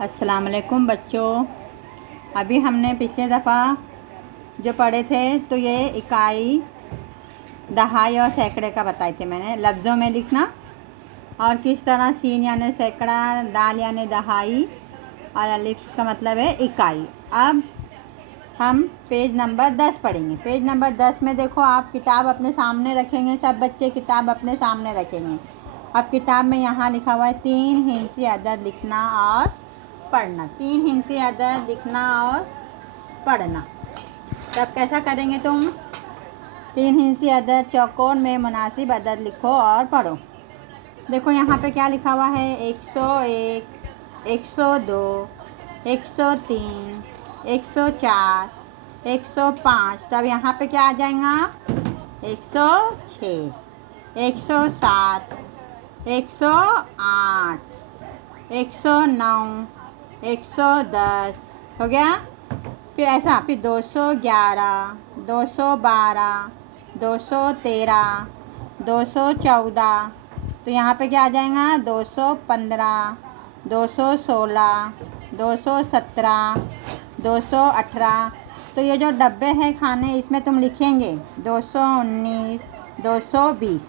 अस्सलाम वालेकुम बच्चों। अभी हमने पिछले दफ़ा जो पढ़े थे तो ये इकाई, दहाई और सैकड़े का बताए थे मैंने। लफ्ज़ों में लिखना और किस तरह सीन यानी सैकड़ा, दाल यानी दहाई और अलिफ का मतलब है इकाई। अब हम पेज नंबर 10 पढ़ेंगे। पेज नंबर 10 में देखो, आप किताब अपने सामने रखेंगे, सब बच्चे किताब अपने सामने रखेंगे। अब किताब में यहाँ लिखा हुआ है 3 हिंसी अदद लिखना और पढ़ना। 3 हिंसी अदद लिखना और पढ़ना। तब कैसा करेंगे तुम? 3 हिंसी अदद चौकोर में मुनासिब अदद लिखो और पढ़ो। देखो यहाँ पे क्या लिखा हुआ है, 101, 102, 103, 104, 105। तब यहाँ पे क्या आ जाएगा? 106, 107, 108, 109, 110 हो गया। फिर ऐसा, फिर 211, 212, 213, 214। तो यहाँ पे क्या आ जाएगा? 215, 216, 217, 218। तो ये जो डब्बे हैं खाने, इसमें तुम लिखेंगे 219, 220।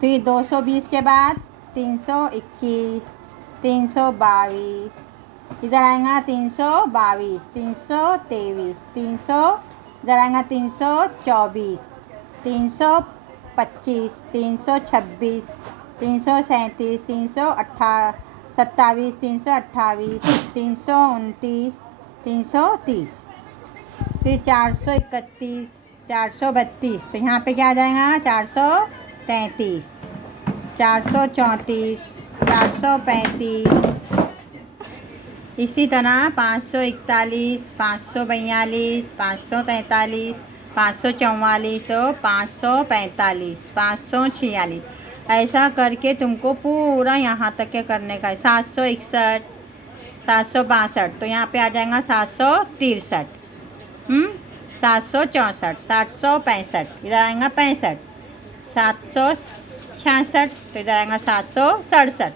फिर 220 के बाद 321, 322, इधर आएगा 322, 323, 300, इधर आएगा 324, 325, 326, 337, 327, 328, 329, 330। फिर 431, 432। तो यहाँ पे क्या आ जाएगा? 433, 434, 435। इसी तरह 541, 542, 543, 544 और 545, 546। ऐसा करके तुमको पूरा यहाँ तक के करने का है। 761, 762। तो यहाँ पे आ जाएगा 763, 764, 765, इधर आएगा 65, 766। तो इधर आएगा 767,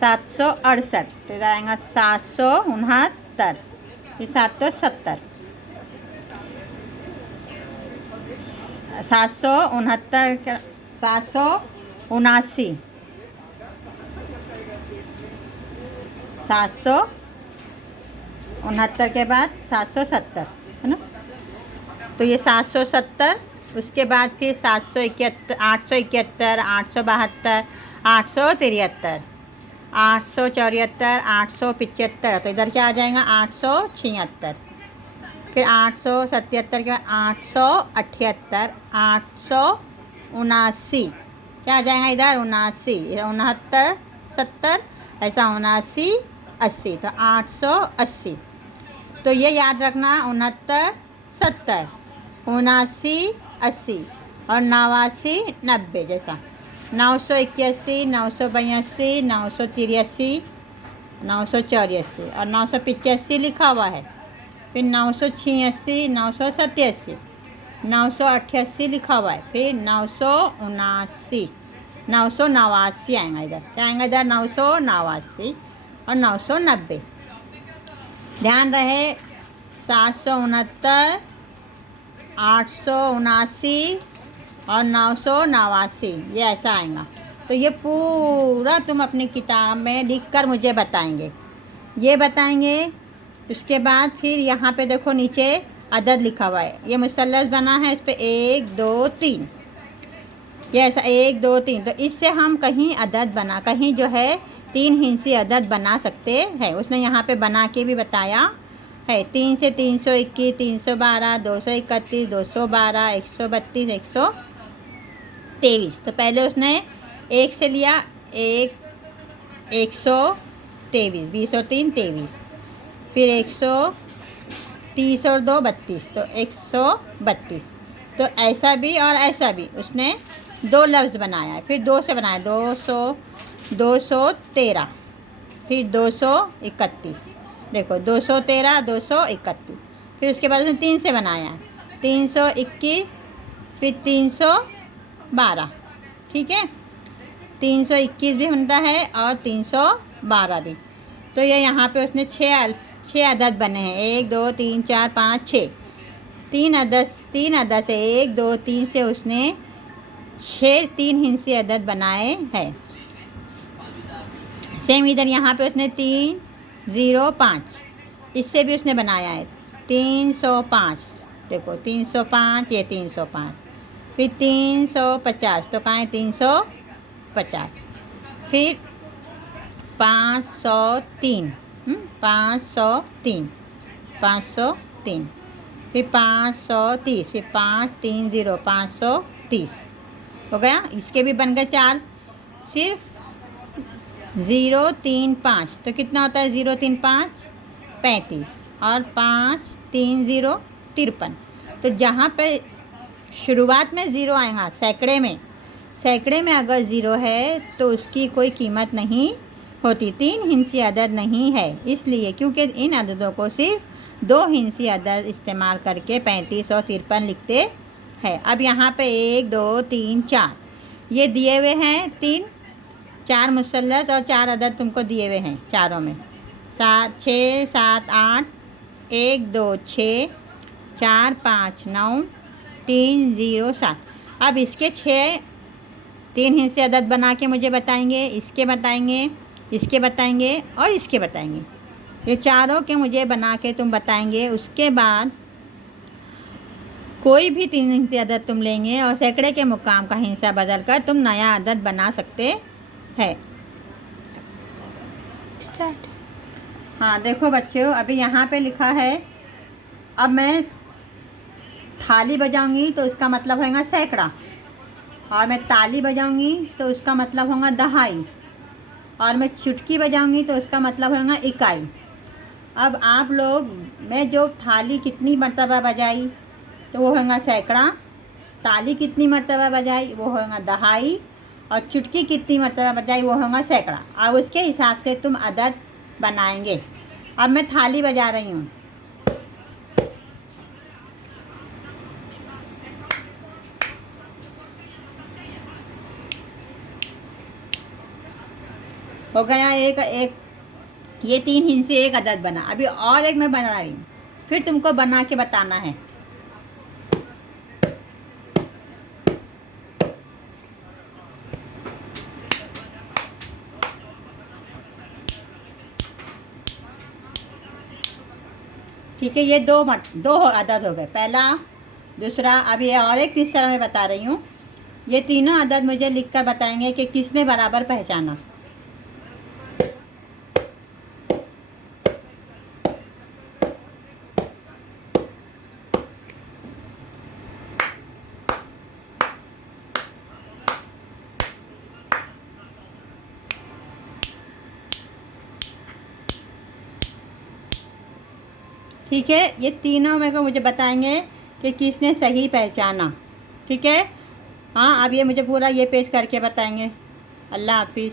768। तो इधर आएगा 769, फिर 770, 769, 779, 769 के बाद 770 है ना। तो ये 770, उसके बाद फिर 771, 871, 872, 873, 874, 875। तो इधर क्या आ जाएगा? 876। फिर 877 के बाद 878, 879। क्या आ जाएगा इधर? 79, 69, 70, ऐसा 79, 80। तो 880। तो ये याद रखना, 69, 70, 79, 80 और 89, 90। जैसा 981, 982, 983, 984 और 985 लिखा हुआ है। फिर 986, 987, 988 लिखा हुआ है। फिर 979, 989 आएगा इधर। क्या आएगा इधर? 989 और 990। ध्यान रहे, 769, 879 और 989, ये ऐसा आएगा। तो ये पूरा तुम अपनी किताब में लिख कर मुझे बताएंगे। ये बताएंगे। उसके बाद फिर यहाँ पे देखो, नीचे अदद लिखा हुआ है। ये मुसल्लस बना है, इस पे 1, 2, 3, ये ऐसा 1, 2, 3। तो इससे हम कहीं अदद बना, कहीं जो है 3 हिंसी अदद बना सकते हैं। उसने यहाँ पे बना के भी बताया है। 3 से 321, 312, 231, 212, 132, 123। तो पहले उसने 1 से लिया, 1, 123, 20 और 3, 23। फिर 130 और 2, 32। तो 132। तो ऐसा भी और ऐसा भी उसने 2 लफ्ज़ बनाया है। फिर 2 से बनाया, 200, 213, फिर 231। देखो 213, 231। फिर उसके बाद उसने 3 से बनाया, 321, फिर 312। ठीक है, 321 भी बनता है और 312 भी। तो ये यहाँ पे उसने छः अदद बने हैं। 1 2 3 4 5 6। तीन अदद से 1 2 3 से उसने 6 3 हिंसी अदद बनाए हैं। सेम इधर यहाँ पे उसने 3 0 5, इससे भी उसने बनाया है 305। देखो 305, ये 305, फिर 350, तो कहाँ है 350, फिर 503, 503, 503, फिर 530, फिर 5 3 0 530 हो गया। इसके भी बन गए 4। सिर्फ 0 3 5, तो कितना होता है 0 3 5 35 और 5 3 0 53। तो जहाँ पे शुरुआत में ज़ीरो आएगा सैकड़े में अगर ज़ीरो है तो उसकी कोई कीमत नहीं होती। 3 हिंसी अदद नहीं है इसलिए, क्योंकि इन अददों को सिर्फ 2 हिंसी अदद इस्तेमाल करके 35 और 53 लिखते हैं। अब यहाँ पे 1 2 3 4 ये दिए हुए हैं, 3 4 मुसल्लस और 4 अदद तुमको दिए हुए हैं चारों में। 7 6 7 8, 1 2 6 4 5 9 3 0 7। अब इसके 6 3 हिस्से अदद बना के मुझे बताएंगे, इसके बताएंगे, इसके बताएंगे और इसके बताएंगे। ये चारों के मुझे बना के तुम बताएंगे। उसके बाद कोई भी 3 हिस्से अदद तुम लेंगे और सैकड़े के मुकाम का हिस्सा बदल कर तुम नया अदद बना सकते हैं। स्टार्ट। हाँ देखो बच्चों, अभी यहाँ पे लिखा है, अब मैं थाली बजाऊंगी तो उसका मतलब होगा सैकड़ा, और मैं ताली बजाऊंगी तो उसका मतलब होगा दहाई, और मैं चुटकी बजाऊंगी तो उसका मतलब होगा इकाई। अब आप लोग, मैं जो थाली कितनी मर्तबा बजाई तो वो होगा सैकड़ा, ताली कितनी मर्तबा बजाई वो होगा दहाई, और चुटकी कितनी मर्तबा बजाई वो होगा सैकड़ा। अब उसके हिसाब से तुम अदद बनाएंगे। अब मैं थाली बजा रही हूँ। हो गया एक ये 3 हिंसे एक अदद बना। अभी और एक मैं बना रही हूँ, फिर तुमको बना के बताना है। ठीक है, ये दो अदद हो गए, पहला दूसरा। अब ये और एक तीसरा मैं बता रही हूँ। ये तीनों अदद मुझे लिखकर बताएंगे कि किसने बराबर पहचाना। ठीक है, ये तीनों मेरे को मुझे बताएंगे कि किसने सही पहचाना। ठीक है, हाँ अब ये मुझे पूरा ये पेश करके बताएंगे। अल्लाह हाफिज़।